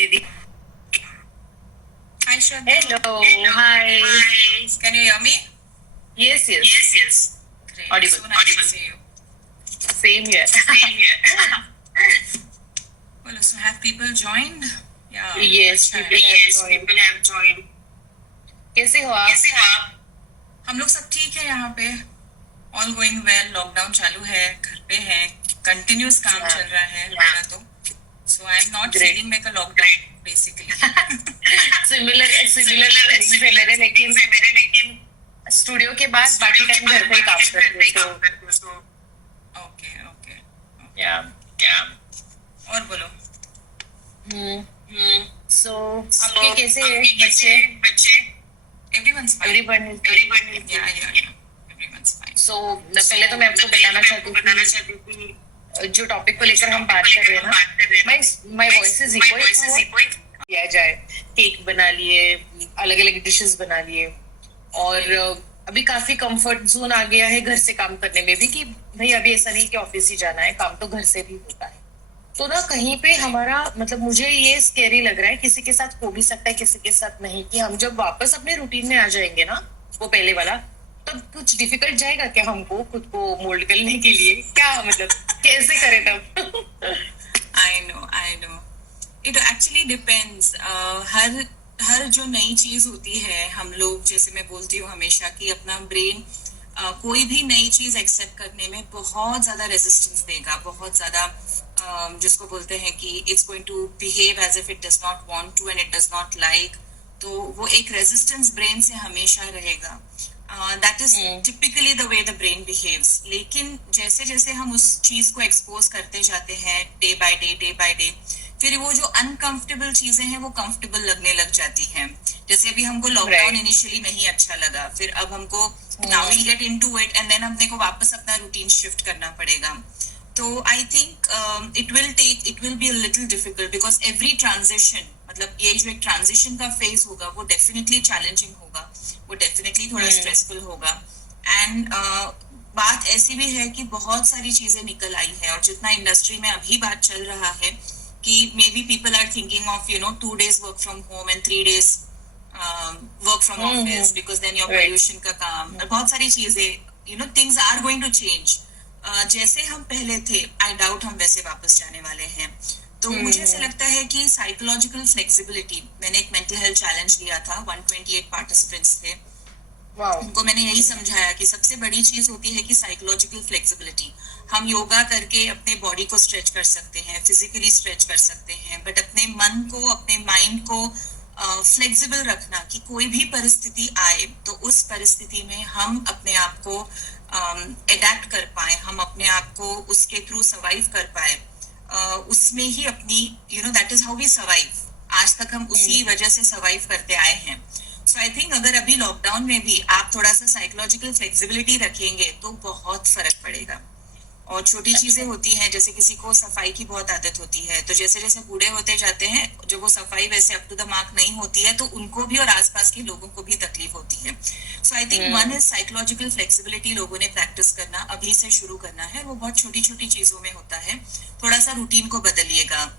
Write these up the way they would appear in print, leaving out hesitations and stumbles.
Didi. Hi, Shraddha. Hello. Hi. Can you hear me? Yes, yes. Great. Audible. So nice to see you. Same here. Well, so have people joined? Yeah. Yes, अच्छा है. people have joined. कैसे हो आप? हम लोग सब ठीक है यहाँ पे. All going well. लॉकडाउन चालू है. घर पे है. कंटिन्यूस काम चल रहा है मेरा तो. So I'm not Great. feeling like a lockdown basically. Similar feelings है मेरे, लेकिन स्टूडियो के बाद बाकी टाइम घर पे ही काम करते हैं तो Okay. या और बोलो. सो आपके कैसे हैं बच्चे? Everyone's fine. Everyone is Yeah. Everyone's fine. सो पहले तो मैं आपको बताना चाहती थी जो टॉपिक को लेकर हम बात कर रहे हैं ना, माय वॉइस इज इक्वल किया जाए. केक बना लिए, अलग अलग डिशेस बना लिए, और अभी काफी कंफर्ट जोन आ गया है घर से काम करने में भी, कि भाई अभी ऐसा नहीं कि ऑफिस ही जाना है, काम तो घर से भी होता है. तो ना कहीं पे हमारा मतलब मुझे ये स्कैरी लग रहा है, किसी के साथ हो भी सकता है किसी के साथ नहीं, कि हम जब वापस अपने रूटीन में आ जाएंगे ना, वो पहले वाला, तब कुछ डिफिकल्ट जाएगा क्या हमको खुद को मोल्ड करने के लिए? क्या मतलब कैसे करें तब? I know. It actually depends. हर जो नई चीज होती है, हम लोग, जैसे मैं बोलती हूँ हमेशा, कि अपना ब्रेन कोई भी नई चीज एक्सेप्ट करने में बहुत ज्यादा रेजिस्टेंस देगा, बहुत ज्यादा, जिसको बोलते हैं कि it's going to behave as if it does not want to and it does not like. तो वो एक रेजिस्टेंस ब्रेन से हमेशा रहेगा. That is typically the way the brain behaves. लेकिन जैसे जैसे हम उस चीज को एक्सपोज करते जाते हैं डे बाय डे, फिर वो जो अनकंफर्टेबल चीजें हैं वो कंफर्टेबल लगने लग जाती हैं. जैसे अभी हमको लॉकडाउन इनिशियली नहीं अच्छा लगा, फिर अब हमको now will get into it and then हमने को वापस अपना रूटीन शिफ्ट करना पड़ेगा. तो I think it will be a little difficult, because every transition, मतलब ये जो एक ट्रांजिशन का फेज होगा वो डेफिनेटली चैलेंजिंग होगा, वो डेफिनेटली थोड़ा स्ट्रेसफुल होगा. एंड बात ऐसी भी है कि बहुत सारी चीजें निकल आई है, और जितना इंडस्ट्री में अभी बात चल रहा है कि maybe people are thinking of 2 days work from home and 3 days work from office, because then your pollution का काम, बहुत सारी चीजें, things are going to change. जैसे हम पहले थे, आई डाउट हम वैसे वापस जाने वाले हैं. तो मुझे ऐसा लगता है कि साइकोलॉजिकल फ्लेक्सिबिलिटी, मैंने एक मेंटल हेल्थ चैलेंज लिया था, 128 पार्टिसिपेंट्स थे. उनको मैंने यही समझाया कि सबसे बड़ी चीज होती है कि साइकोलॉजिकल फ्लेक्सिबिलिटी. हम योगा करके अपने बॉडी को स्ट्रेच कर सकते हैं, फिजिकली स्ट्रेच कर सकते हैं, बट अपने मन को, अपने माइंड को फ्लेक्सिबल रखना, कि कोई भी परिस्थिति आए तो उस परिस्थिति में हम अपने आप को एडेप्ट कर पाए, हम अपने आप को उसके थ्रू सर्वाइव कर पाए. उसमें ही अपनी that is how we survive. आज तक हम उसी वजह से सर्वाइव करते आए हैं. सो आई थिंक अगर अभी लॉकडाउन में भी आप थोड़ा सा साइकोलॉजिकल फ्लेक्सिबिलिटी रखेंगे तो बहुत फर्क पड़ेगा. और छोटी चीजें होती हैं, जैसे किसी को सफाई की बहुत आदत होती है, तो जैसे जैसे बूढ़े होते जाते हैं, जो वो सफाई वैसे अप टू द मार्क नहीं होती है, तो उनको भी और आसपास के लोगों को भी तकलीफ होती है. So I think one is psychological flexibility. लोगों ने प्रैक्टिस करना अभी से शुरू करना है. वो बहुत छोटी छोटी चीजों में होता है. थोड़ा सा रूटीन को बदलिएगा.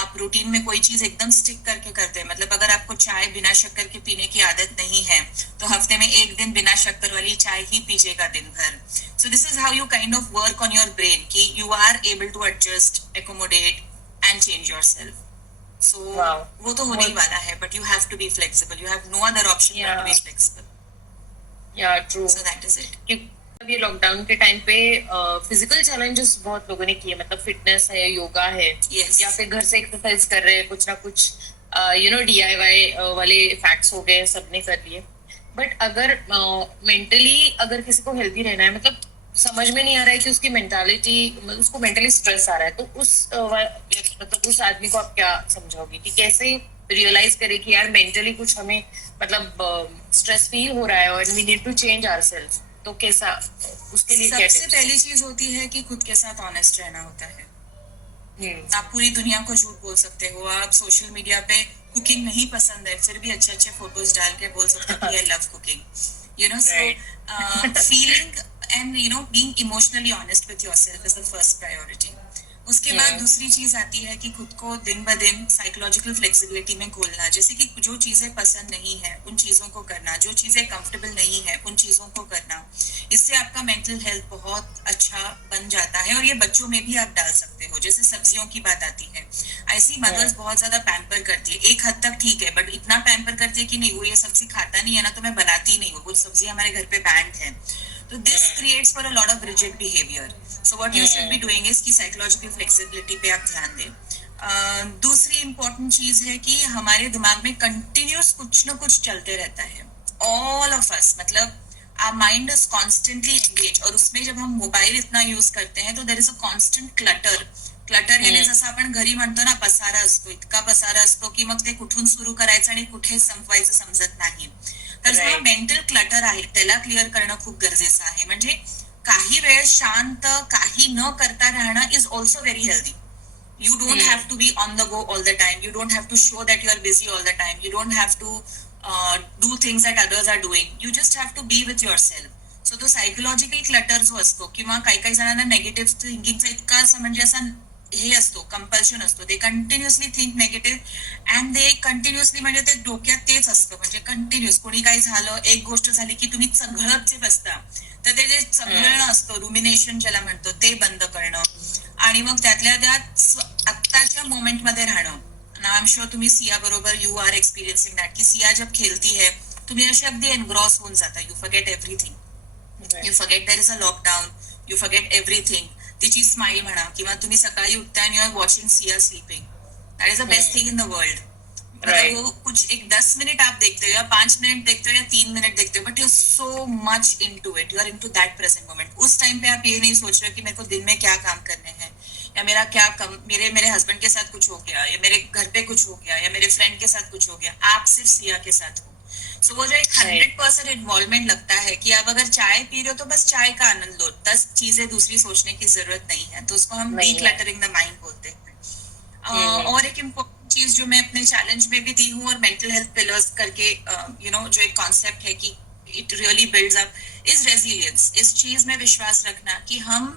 आप रूटीन में कोई चीज एकदम स्टिक करके करते हैं, मतलब अगर आपको चाय बिना शक्कर के पीने की आदत नहीं है, तो हफ्ते में एक दिन बिना शक्कर वाली चाय ही पीजिएगा दिन भर. So this is how you kind of work on your brain, कि you are able to adjust, accommodate and change yourself. So वो तो होने ही वाला है, but you have to be flexible. You have no other option but to be flexible. Yeah true. So that is it. अभी lockdown के time पे physical challenges बहुत लोगों ने किए, मतलब फिटनेस है, योगा है, या फिर घर से एक्सरसाइज कर रहे हैं, कुछ ना कुछ DIY वाले फैक्ट्स हो गए, सबने कर लिए. बट अगर मेंटली अगर किसी को हेल्दी रहना है, मतलब समझ में नहीं आ रहा है कि उसकी मेंटालिटी, उसको मेंटली स्ट्रेस आ रहा है, तो मतलब उस आदमी को आप क्या समझाओगे कि कैसे रियलाइज करे कि यार मेंटली कुछ हमें मतलब स्ट्रेस फील हो रहा है और we need to change ourselves. तो कैसा, उसके लिए क्या? सबसे पहली चीज होती है कि खुद के साथ ऑनेस्ट रहना होता है. आप पूरी दुनिया को झूठ बोल सकते हो. आप सोशल मीडिया पे कुकिंग नहीं पसंद है, फिर भी अच्छे अच्छे फोटोज डाल के बोल सकते हो कि I love cooking. So feeling and being emotionally honest with yourself is the first priority. उसके बाद दूसरी चीज आती है कि खुद को दिन ब दिन साइकोलॉजिकल फ्लेक्सिबिलिटी में खोलना, जैसे कि जो चीजें पसंद नहीं है उन चीजों को करना, जो चीजें कंफर्टेबल नहीं है उन चीजों को करना। इससे आपका मेंटल हेल्थ बहुत अच्छा बन जाता है। और ये बच्चों में भी आप डाल सकते हो। जैसे सब्जियों की बात आती है, ऐसी मदर्स बहुत ज्यादा पैम्पर करती है, एक हद तक ठीक है, बट इतना पैम्पर करती है कि नहीं वो ये सब्जी खाता नहीं है ना तो मैं बनाती ही नहीं हूँ, वो सब्जी हमारे घर पे बैंड है। तो this creates for a lot of rigid behaviour. So what you should be doing is कि साइकोलॉजिकल फ्लेक्सिबिलिटी पे आप ध्यान दें। दूसरी इंपॉर्टेंट चीज है कि हमारे दिमाग में कंटिन्यूस कुछ ना कुछ चलते रहता है, ऑल ऑफ अस, मतलब our mind is constantly engaged। और उसमें जब हम मोबाईल इतना यूज करते हैं तो there is a constant clutter. Clutter यानी जसं आपण घरी म्हणतो ना, पसारा असतो, इतका पसारा असतो की मग ते कुठून सुरू करायचं आणि कुठे संपवायचं समजत नाही। तर जो हा मेंटल क्लटर आहे त्याला क्लिअर करणं खूप गरजेचं आहे। म्हणजे काही वेळ शांत काही न करता राहणं is also very healthy. You don't have to be on the go all the time. You don't have to show that you are busy all the time. You don't have to do things that others are doing. You just have to be with yourself. So तो psychological clutter जो असतो किंवा काही काही जणांना negative थिंकिंगचा इतका असं म्हणजे असा हे असतो, कंपल्शन असतो, ते continuously think negative and they continuously म्हणजे ते डोक्यात तेच असतं, म्हणजे कंटिन्युअस कोणी काही झालं, एक गोष्ट झाली की तुम्ही चघळत जे बसता, तर ते जे चघळणं असतं, रुमिनेशन ज्याला म्हणतो, ते बंद करणं आणि मग त्यातल्या त्यात आत्ताच्या मोमेंट मध्ये राहणं। नाउ आय एम शुअर तुम्ही सिया बरोबर यू आर एक्सपिरियन्सिंग दॅट की सिया जब खेलती है तुम्ही असे अगदी एनग्रॉस होऊन जाता, you forget everything, you forget there is a lockdown, you forget everything. तिची स्माइल म्हणा किंवा तुम्ही सकाळी उठता आणि you are watching Siya sleeping, that is the best thing in the world. मतलब वो कुछ एक 10 मिनट आप देखते हो या 5 मिनट देखते हो या 3 मिनट देखते हो, but you are so much into it, you are into that present moment. उस टाइम पे आप ये नहीं सोच रहे कि मेरे को दिन में क्या काम करने हैं, या मेरा क्या मेरे हस्बैंड के साथ कुछ हो गया, या मेरे घर पे कुछ हो गया, या मेरे फ्रेंड के साथ कुछ हो गया, आप सिर्फ सिया के साथ हो। सो वो जो एक 100% इन्वॉल्वमेंट लगता है कि आप अगर चाय पी रहे हो तो बस चाय का आनंद लो, 10 चीजें दूसरी सोचने की जरूरत नहीं है, तो उसको हम डीक्लटरिंग द माइंड बोलते हैं। और एक इम्पोर्टेंट चीज जो मैं अपने चैलेंज में भी दी हूँ और मेंटल हेल्थ पिलर्स करके जो एक कॉन्सेप्ट है कि it really builds up is resilience. इस चीज में विश्वास रखना कि हम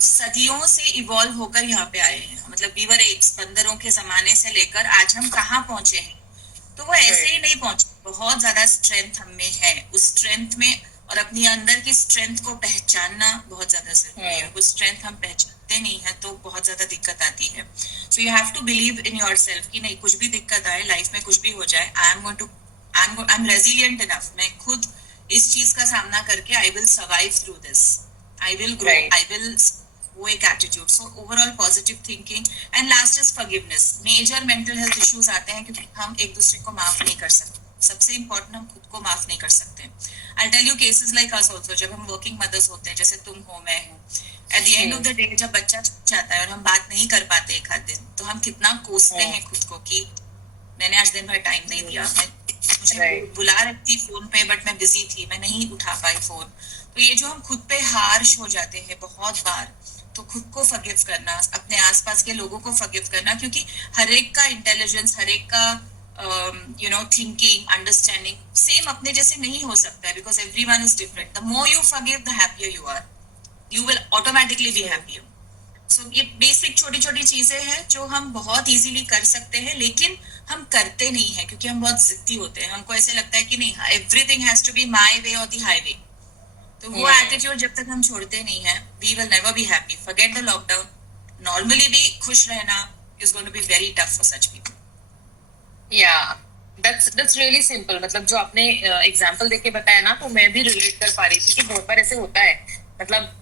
सदियों से इवॉल्व होकर यहाँ पे आए हैं, मतलब वीवर एप्स, बंदरों के जमाने से लेकर आज हम कहाँ पहुंचे हैं। तो वो ऐसे ही नहीं पहुंचे, बहुत ज्यादा स्ट्रेंथ हम में है। उस स्ट्रेंथ में और अपनी अंदर की स्ट्रेंथ को पहचानना बहुत ज्यादा जरूरी है। वो स्ट्रेंथ हम पहचानते नहीं है तो बहुत ज्यादा दिक्कत आती है। So you have to believe in yourself कि नहीं, कुछ भी दिक्कत आए लाइफ में, कुछ भी हो जाए, आई एम रेजिलियंट इनफ, मैं खुद इस चीज का सामना करके I will survive through this, I will grow, I will, वो एक attitude. So overall positive thinking and last is forgiveness. Major mental health issues आते हैं क्योंकि हम एक दूसरे को माफ नहीं कर सकते। सबसे इंपॉर्टेंट, हम खुद को माफ नहीं कर सकते। I tell you cases like us also, जब हम वर्किंग मदर्स होते हैं, जैसे तुम हो, मैं हूँ, at the end of the day जब बच्चा छूट जाता है और हम बात नहीं कर पाते एक आध दिन, तो हम कितना कोसते हैं खुद को कि मैंने आज दिन भर टाइम नहीं दिया, मुझे बुला रही थी फोन पे बट मैं बिजी थी, मैं नहीं उठा पाई फोन। तो ये जो हम खुद पे हार्श हो जाते हैं बहुत बार, तो खुद को फॉरगिव करना, अपने आसपास के लोगों को फॉरगिव करना, क्योंकि हर एक का इंटेलिजेंस, हर एक का थिंकिंग, अंडरस्टैंडिंग सेम अपने जैसे नहीं हो सकता है, because everyone is different. The more you forgive the happier you are, you will automatically be happier. So ये बेसिक छोटी छोटी चीजें हैं जो हम बहुत इजीली कर सकते हैं, लेकिन हम करते नहीं है क्योंकि हम बहुत जिद्दी होते हैं। हमको ऐसे लगता है कि नहीं, everything has to be my way और द हाईवे। तो वो एटीट्यूड जब तक हम छोड़ते नहीं है, we will never be happy. Forget the lockdown, normally भी खुश रहना is going to be very tough for such people. या दैट्स रियली सिंपल। मतलब जो आपने एग्जांपल देके बताया ना, तो मैं भी रिलेट कर पा रही थी कि बहुत बार ऐसे होता है, मतलब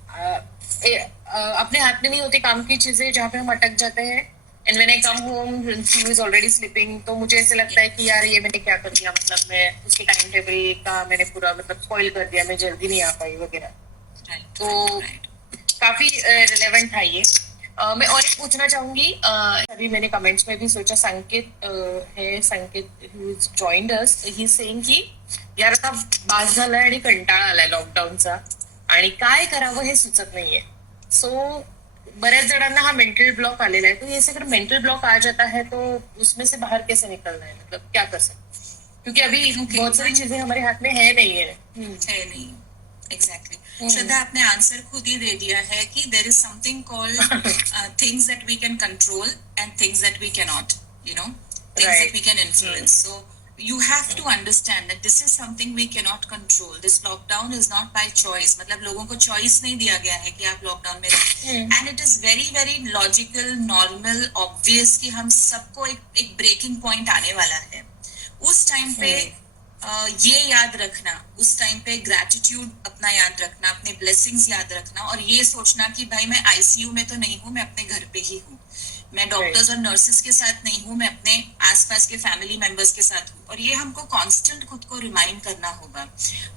अपने हाथ में नहीं होती काम की चीजें जहाँ पे हम अटक जाते हैं। And when I come home she is already sleeping, तो मुझे ऐसे लगता है कि यार ये मैंने क्या कर दिया, मतलब मैं उसके टाइम टेबल का मैंने पूरा मतलब स्पॉइल कर दिया, मैं जल्दी नहीं आ पाई वगैरह। तो काफी रिलेवेंट था ये। मैं और एक पूछना चाहूंगी, अभी मैंने कमेंट्स में भी सोचा, संकेत है, संकेत who is joined us, he saying की यार आता बास झालाय आणि कंटाळा आलाय लॉकडाऊनचा आणि काय करावं हे सुचत नाहीये। सो बऱ्याच जणांना हा मेंटल ब्लॉक आलेला है, तो ये अगर मेंटल ब्लॉक आ जाता है तो उसमें से बाहर कैसे निकलना है, मतलब क्या कर सकते हैं? क्योंकि अभी बहुत सारी चीजें हमारे हाथ में है नहीं है। है नहीं, एग्जैक्टली। श्रद्धा, आपने आंसर खुद ही दे दिया है कि there is something called things that we can control and things that we can not, you know, things that we can influence. So you have to understand that this is something we cannot control. This lockdown is not by choice. मतलब लोगों को choice नहीं दिया गया है कि आप lockdown में रहो. And it is very very logical, normal, obvious कि हम सबको एक breaking point आने वाला है. उस टाइम पे ये याद रखना, उस टाइम पे ग्रेटिट्यूड अपना याद रखना, अपने ब्लेसिंग्स याद रखना, और ये सोचना कि भाई मैं आईसीयू में तो नहीं हूँ, मैं अपने घर पे ही हूँ, मैं डॉक्टर्स और नर्सेस के साथ नहीं हूँ, मैं अपने आसपास के फैमिली मेंबर्स के साथ हूँ. और ये हमको कांस्टेंट खुद को रिमाइंड करना होगा.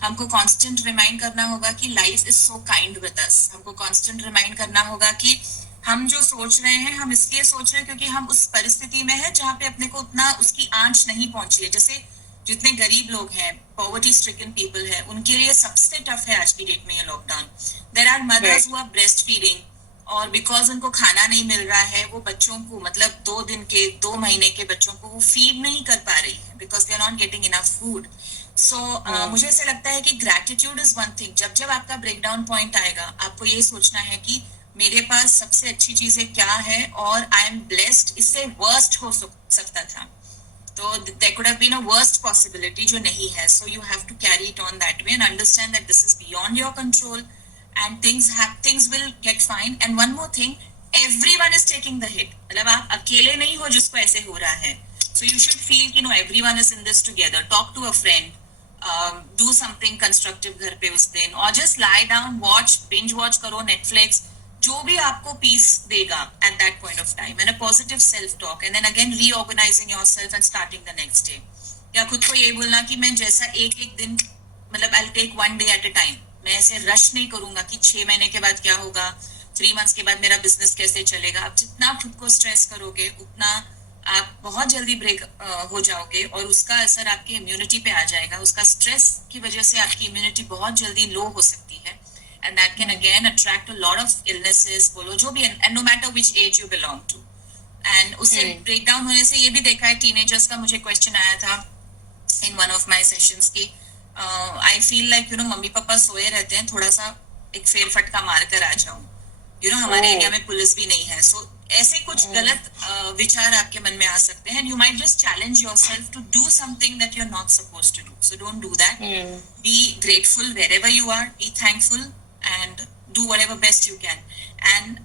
हमको कांस्टेंट रिमाइंड करना होगा कि life is so kind with us. हमको कांस्टेंट रिमाइंड करना होगा कि हम जो सोच रहे हैं, हम इसलिए सोच रहे हैं क्योंकि हम उस परिस्थिति में है जहाँ पे अपने को उतना उसकी आंच नहीं पहुंची है. जैसे जितने गरीब लोग हैं, पॉवर्टी स्ट्रिकन पीपल है, उनके लिए सबसे टफ है आज की डेट में ये lockdown. There are mothers who are breastfeeding, और बिकॉज उनको खाना नहीं मिल रहा है, वो बच्चों को, मतलब 2 दिन के, 2 महीने के बच्चों को वो फीड नहीं कर पा रही है because they are not getting enough food. So मुझे ऐसा लगता है कि ग्रेटिट्यूड इज वन थिंग. जब जब आपका ब्रेकडाउन पॉइंट आएगा, आपको ये सोचना है कि मेरे पास सबसे अच्छी चीजें क्या है और आई एम ब्लेस्ड. इससे वर्स्ट हो सकता था, तो there could have been a worst possibility जो नहीं है. So you have to carry it on that way and understand that this is beyond your control and things will get fine. And one more thing, everyone is taking the hit. मतलब आप अकेले नहीं हो जिसको ऐसे हो रहा है. So you should feel कि no, everyone is in this together. Talk to a friend, do something constructive घर पे उस दिन, or just lie down, binge watch करो Netflix, जो भी आपको पीस देगा at that point of time, and a positive self talk, and then again reorganizing yourself and starting the next day. या खुद को ये बोलना कि मैं जैसा एक दिन, मतलब I'll take one day at a time. मैं ऐसे रश नहीं करूंगा कि 6 महीने के बाद क्या होगा, 3 months के बाद मेरा बिजनेस कैसे चलेगा. आप जितना खुद को स्ट्रेस करोगे, उतना आप बहुत जल्दी ब्रेक हो जाओगे, और उसका असर आपकी इम्यूनिटी पे आ जाएगा. उसका स्ट्रेस की वजह से आपकी इम्यूनिटी बहुत जल्दी लो हो सकती है, and that can again attract a lot of illnesses, बोलो जो भी, and no matter which age you belong to. And उससे breakdown होने से ये भी देखा है, teenagers का मुझे question आया था in one of my sessions की I feel like mummy papa सोए रहते हैं, थोड़ा सा एक फेर फटका मार कर आ जाऊं, हमारे एरिया में पुलिस भी नहीं है. So ऐसे कुछ गलत विचार आपके मन में आ सकते हैं, and you might just challenge yourself to do something that you're not supposed to do. So don't do that. Be grateful wherever you are, be thankful and do whatever best you can. And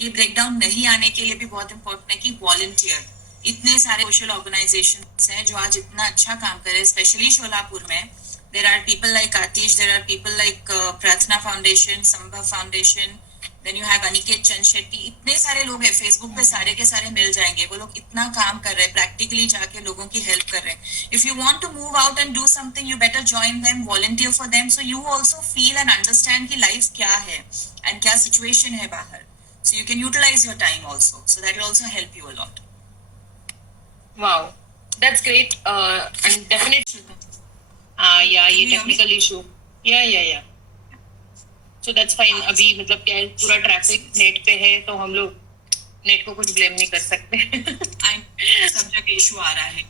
ये breakdown नहीं आने के लिए भी बहुत important है कि volunteer. इतने सारे सोशल ऑर्गेनाइजेशंस हैं जो आज इतना अच्छा काम कर रहे हैं, स्पेशली शोलापुर में. There are people like Atish, there are people like Prarthana foundation, Sambhav foundation, then you have Aniket Chand Shetty. इतने सारे लोग हैं, फेसबुक पे सारे के सारे मिल जाएंगे. वो लोग इतना काम कर रहे हैं, प्रैक्टिकली जाके लोगों की हेल्प कर रहे हैं. If you want to move out and do something, you better join them, volunteer for them, so you also feel and understand कि लाइफ क्या है एंड क्या सिचुएशन है बाहर. So you can utilize your time also. So that will also help you a lot. Wow, that's great. And definitely, yeah, ये technical issue. Yeah. So that's fine. अभी मतलब क्या है, पूरा ट्रैफिक नेट पे है, तो हम लोग नेट को कुछ ब्लेम नहीं कर सकते. सब जगह इशू आ रहा है.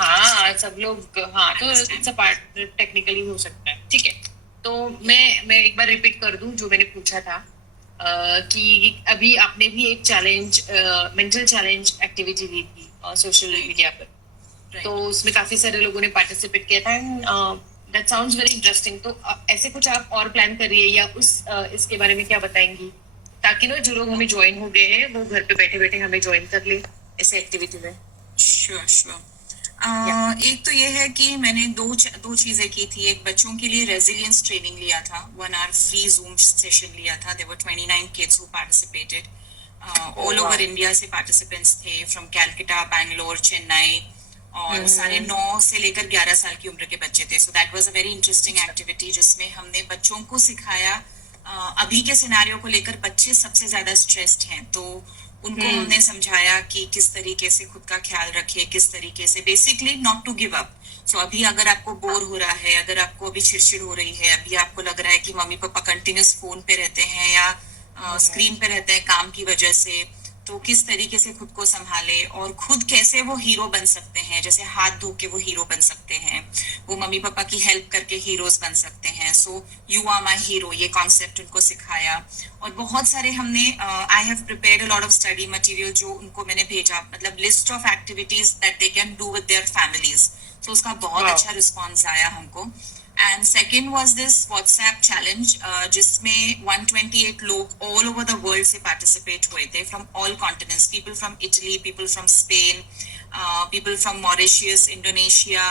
हाँ, सब लोग, हाँ, तो इट्स अ पार्ट, टेक्निकली हो सकता है. ठीक है, तो मैं एक बार रिपीट कर दूं जो मैंने पूछा था. कि अभी आपने भी एक चैलेंज, मेंटल चैलेंज एक्टिविटी ली थी सोशल मीडिया पर, तो उसमें काफी सारे लोगों ने पार्टिसिपेट किया था. That sounds very interesting. तो ऐसे कुछ आप और प्लान कर रही है या इसके बारे में क्या बताएंगी, ताकि ना जो लोग हमें ज्वाइन हो गए हैं वो घर पे बैठे बैठे हमें ज्वाइन कर ले ऐसे एक्टिविटी में. श्योर. एक तो ये है कि मैंने दो चीजें की थी. एक, बच्चों के लिए रेजिलियंस ट्रेनिंग लिया था, 1 hour फ्री जूम सेशन लिया था. There were 29 kids who participated. All over India से पार्टिसिपेंट्स थे, फ्रॉम कैलकाटा, बैंगलोर, चेन्नई, और सारे 9 से लेकर 11 साल की उम्र के बच्चे थे. So that was a very interesting activity, जिसमें हमने बच्चों को सिखाया. अभी के सिनेरियो को लेकर बच्चे सबसे ज्यादा स्ट्रेस्ड हैं, तो उनको हमने समझाया कि किस तरीके से खुद का ख्याल रखे, किस तरीके से basically not to give up. So अभी अगर आपको बोर हो रहा है, अगर आपको अभी चिड़चिड़ हो रही है, अभी आपको लग रहा है कि मम्मी पापा कंटिन्यूस फोन पे रहते हैं या स्क्रीन पे रहते हैं काम की वजह से, तो किस तरीके से खुद को संभाले और खुद कैसे वो हीरो बन सकते हैं, जैसे हाथ धो के वो हीरो बन सकते हैं, वो मम्मी पापा की हेल्प करके हीरोज बन सकते हैं। So you are my hero, ये कॉन्सेप्ट उनको सिखाया। और बहुत सारे हमने I have prepared a lot of study material जो उनको मैंने भेजा, मतलब list of activities that they can do with their families. तो उसका बहुत Wow. अच्छा रिस्पॉन्स आया हमको। And second was this WhatsApp challenge, जिसमें 128 लोग ऑल ओवर द वर्ल्ड से पार्टिसिपेट हुए थे, from all continents, people from Italy, people from Spain, people from Mauritius, Indonesia,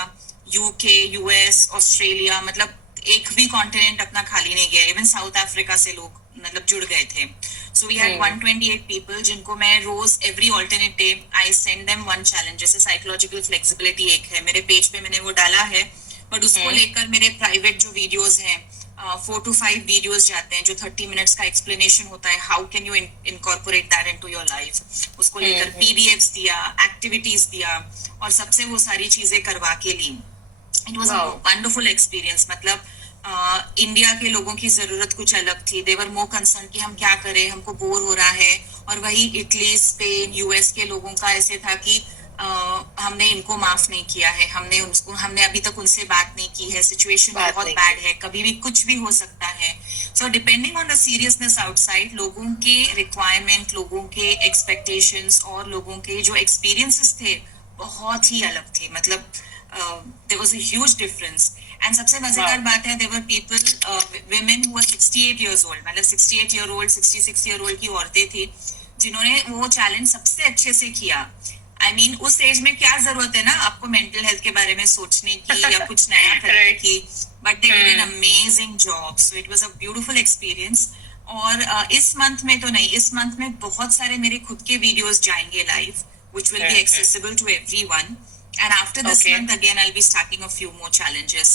UK, US, Australia, मतलब एक भी कॉन्टिनेंट अपना खाली नहीं गया। इवन साउथ अफ्रीका से लोग मतलब जुड़ गए थे। सो वी हैड 128 पीपल जिनको मैं रोज every alternate day I send them one challenge. जैसे साइकोलॉजिकल फ्लेक्सिबिलिटी एक है, मेरे पेज पे मैंने वो डाला है, बट उसको लेकर मेरे प्राइवेट जो वीडियोस हैं 4 to 5 वीडियोस जाते हैं जो 30 मिनट्स का एक्सप्लेनेशन होता है, how can you incorporate that into your life. उसको लेकर पीडीएफ्स दिया, एक्टिविटीज दिया और सबसे वो सारी चीजें करवा के ली। It was a wonderful experience. मतलब इंडिया के लोगों की जरूरत कुछ अलग थी, देवर मोर कंसर्न कि हम क्या करें, हमको बोर हो रहा है। और वही इटली, स्पेन, यूएस के लोगों का ऐसे था कि हमने इनको माफ नहीं किया है, हमने अभी तक उनसे बात नहीं की है, सिचुएशन बहुत बैड है, कभी भी कुछ भी हो सकता है। So depending on the seriousness outside, लोगों के रिक्वायरमेंट, लोगों के एक्सपेक्टेशंस और लोगों के जो एक्सपीरियंसेस थे बहुत ही अलग थे। मतलब there was a huge difference. And सबसे मजेदार बात है, there were people, women who were 68 years old, मतलब 68 year old, 66 year old की औरतें थी जिन्होंने वो चैलेंज सबसे अच्छे से किया। I mean, उस एज में क्या जरूरत है ना आपको मेंटल हेल्थ के बारे में सोचने की या कुछ नया करने की, but they did an amazing job. So it was a beautiful experience. और इस मंथ में तो नहीं, इस मंथ में बहुत सारे मेरे खुद के वीडियोस जाएंगे live, which will be accessible to everyone. And after this month again I'll be starting a few more challenges.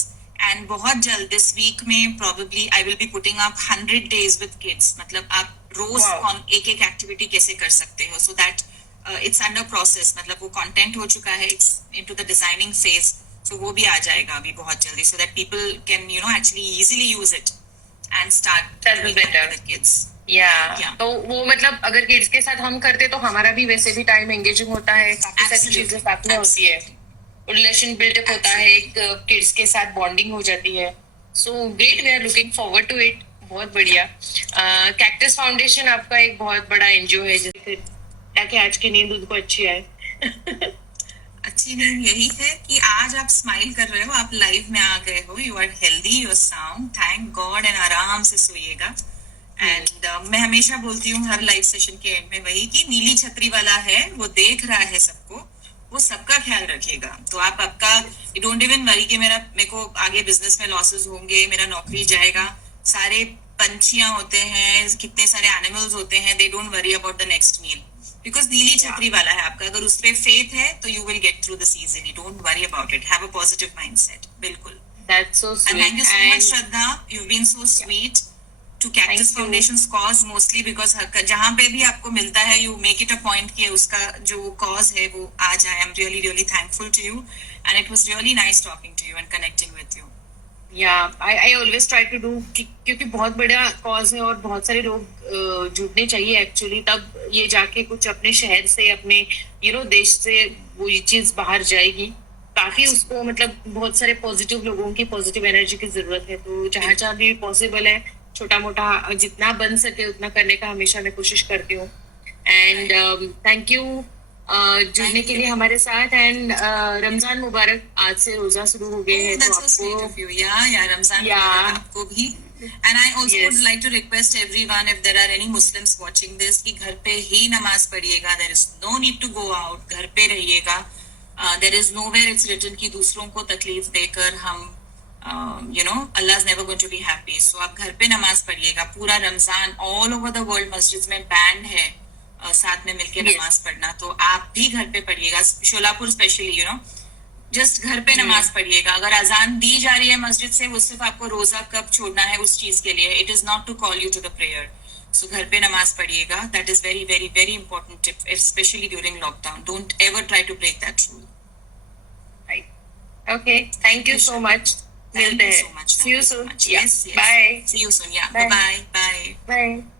And बहुत जल्द this week में probably I will be putting up 100 days with kids. मतलब आप रोज एक एक activity कैसे कर सकते हो, so that it's under process. मतलब वो content हो चुका है, it's into the designing phase, so वो भी आ जाएगा अभी बहुत जल्दी, so that people can actually easily use it and start with the kids. तो वो मतलब अगर किड्स के साथ हम करते तो हमारा भी वैसे भी टाइम एंगेजिंग होता है, काफी सारी चीजें साथ में होती है, रिलेशन बिल्डअप होता है, एक किड्स के साथ बॉन्डिंग हो जाती है। So great, we are looking forward to it. बहुत बढ़िया। कैक्टस फाउंडेशन आपका एक बहुत बड़ा एनजीओ है, ताकि आज की नींद उनको अच्छी आए। अच्छी नींद यही है कि आज आप स्माइल कर रहे हो, आप लाइव में आ गए हो, you are healthy, you are sound, thank God, and आराम से सोइएगा। एंड मैं हमेशा बोलती हूँ हर लाइव सेशन के एंड में वही कि नीली छतरी वाला है, वो देख रहा है सबको, वो सबका ख्याल रखेगा। तो आप आपका डोंट इवन वरी कि मेरे को आगे बिजनेस में लॉसेस होंगे, मेरा नौकरी जाएगा। सारे पंछियां होते हैं, कितने सारे एनिमल्स होते हैं, they don't worry about the next meal, because नीली छतरी वाला है आपका। अगर उस पे फेथ है तो you will get through this easily, don't worry about it, have a positive mindset. बिल्कुल। That's so sweet. And thank you so much, Shraddha. You've been so sweet to Cactus Foundation's cause, mostly because जहाँ पे भी आपको मिलता है, you make it a point कि उसका जो cause है वो आ जाए। I'm really really thankful to you, and it was really nice talking to you and connecting with you. I always try to do, क्योंकि बहुत बड़ा cause है और बहुत सारे लोग जुड़ने चाहिए एक्चुअली, तब ये जाके कुछ अपने शहर से, अपने देश से वो ये चीज बाहर जाएगी। काफी उसको मतलब बहुत सारे पॉजिटिव लोगों की पॉजिटिव एनर्जी की जरूरत है। तो जहाँ जहाँ भी पॉसिबल है, छोटा मोटा जितना बन सके उतना करने का हमेशा मैं कोशिश करती हूँ। एंड थैंक यू जुड़ने के लिए हमारे साथ। एंड रमजान मुबारक, आज से रोजा शुरू हो गए हैं, तो आपको रमजान मुबारक आपको भी। And I also would like to request everyone, if there are any Muslims watching this, कि घर पे ही नमाज पढ़िएगा, there is no need to go out, घर पे रहिएगा। There is nowhere it's written कि दूसरों को तकलीफ देकर हम Allah is never going to be happy. So आप घर पे नमाज पढ़िएगा। पूरा Ramzan all over the world मस्जिद में बैन है साथ में मिलके नमाज पढ़ना, तो आप भी घर पे पढ़िएगा। शोलापुर स्पेशली जस्ट घर पे नमाज पढ़िएगा। अगर अजान दी जा रही है मस्जिद से, वो सिर्फ आपको रोजा कब छोड़ना है उस चीज के लिए, it is not to call you to the prayer. So घर पे नमाज पढ़िएगा, that is very very very important tip, specially during lockdown. Don't ever try to break that rule. Okay, thank you so much. मिलते हैं। See you soon. Yes. Bye. See you soon. Yeah. Bye. Bye. Bye.